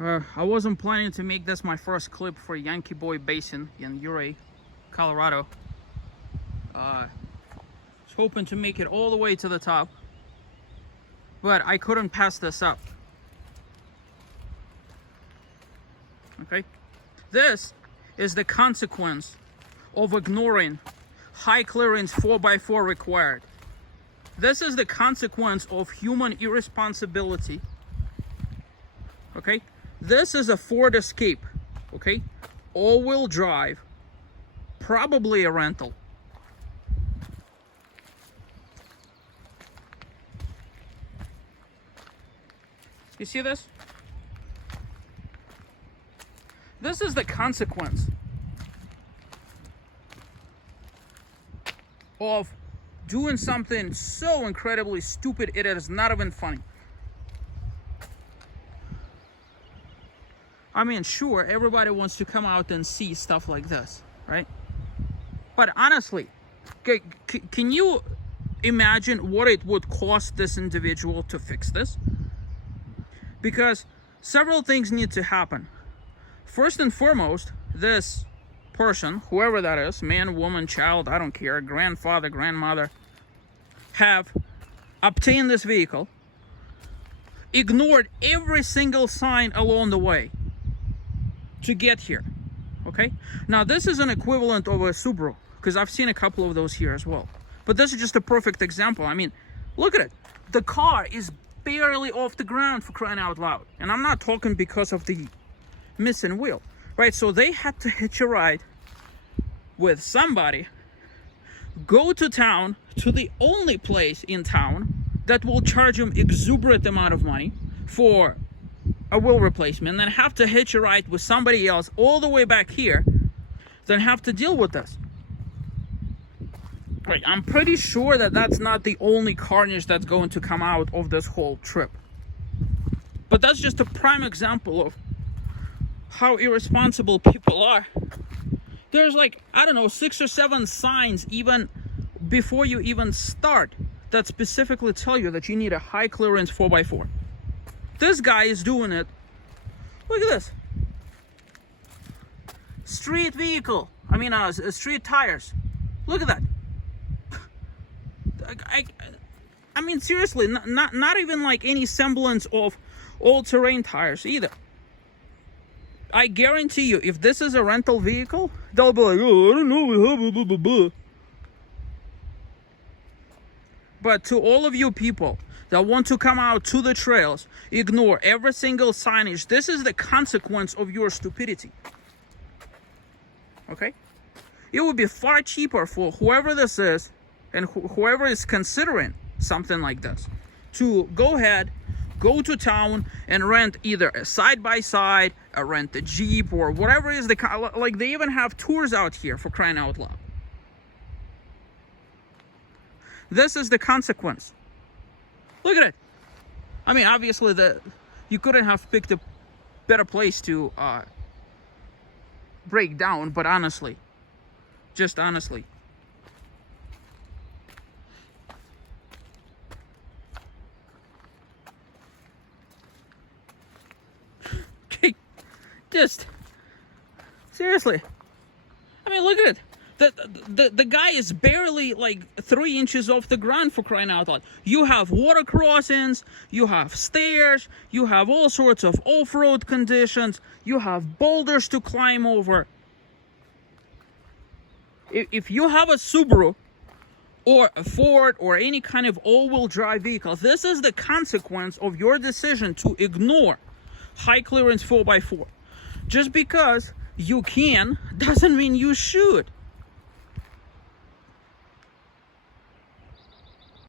I wasn't planning to make this my first clip for Yankee Boy Basin in Ouray, Colorado. Was hoping to make it all the way to the top, but I couldn't pass this up. Okay, this is the consequence of ignoring high clearance 4x4 required. This is the consequence of human irresponsibility. Okay, this is a Ford Escape. Okay, all-wheel drive, probably a rental. You see this? This is the consequence of doing something so incredibly stupid it is not even funny. I mean, sure, everybody wants to come out and see stuff like this, right? But honestly, can you imagine what it would cost this individual to fix this? Because several things need to happen. First and foremost, this person, whoever that is, man, woman, child, I don't care, grandfather, grandmother, have obtained this vehicle, ignored every single sign along the way to get here. Okay, now this is an equivalent of a Subaru, because I've seen a couple of those here as well, but this is just a perfect example. I mean, look at it. The car is barely off the ground, for crying out loud, and I'm not talking because of the missing wheel, right? So they had to hitch a ride with somebody, go to town, to the only place in town that will charge them exuberant amount of money for a wheel replacement, then have to hitch a ride with somebody else all the way back here, then have to deal with this. Right, I'm pretty sure that that's not the only carnage that's going to come out of this whole trip. But that's just a prime example of how irresponsible people are. There's like, I don't know, 6 or 7 signs even before you even start that specifically tell you that you need a high clearance 4x4. This guy is doing it. Look at this. Street vehicle. I mean, street tires. Look at that. I mean, seriously, not even like any semblance of all-terrain tires either. I guarantee you, if this is a rental vehicle, they'll be like, oh, I don't know, blah, blah, blah, blah. But to all of you people that want to come out to the trails, ignore every single signage, this is the consequence of your stupidity. Okay? It would be far cheaper for whoever this is and whoever is considering something like this to go ahead, go to town and rent either a side-by-side, rent a Jeep, or whatever is the, like they even have tours out here, for crying out loud. This is the consequence. Look at it. I mean, obviously you couldn't have picked a better place to break down, but honestly, just honestly. Just seriously, I mean, look at it. The guy is barely like 3 inches off the ground, for crying out loud. You have water crossings, you have stairs, you have all sorts of off-road conditions, you have boulders to climb over. If you have a Subaru or a Ford or any kind of all-wheel drive vehicle, this is the consequence of your decision to ignore high clearance 4x4. Just because you can doesn't mean you should.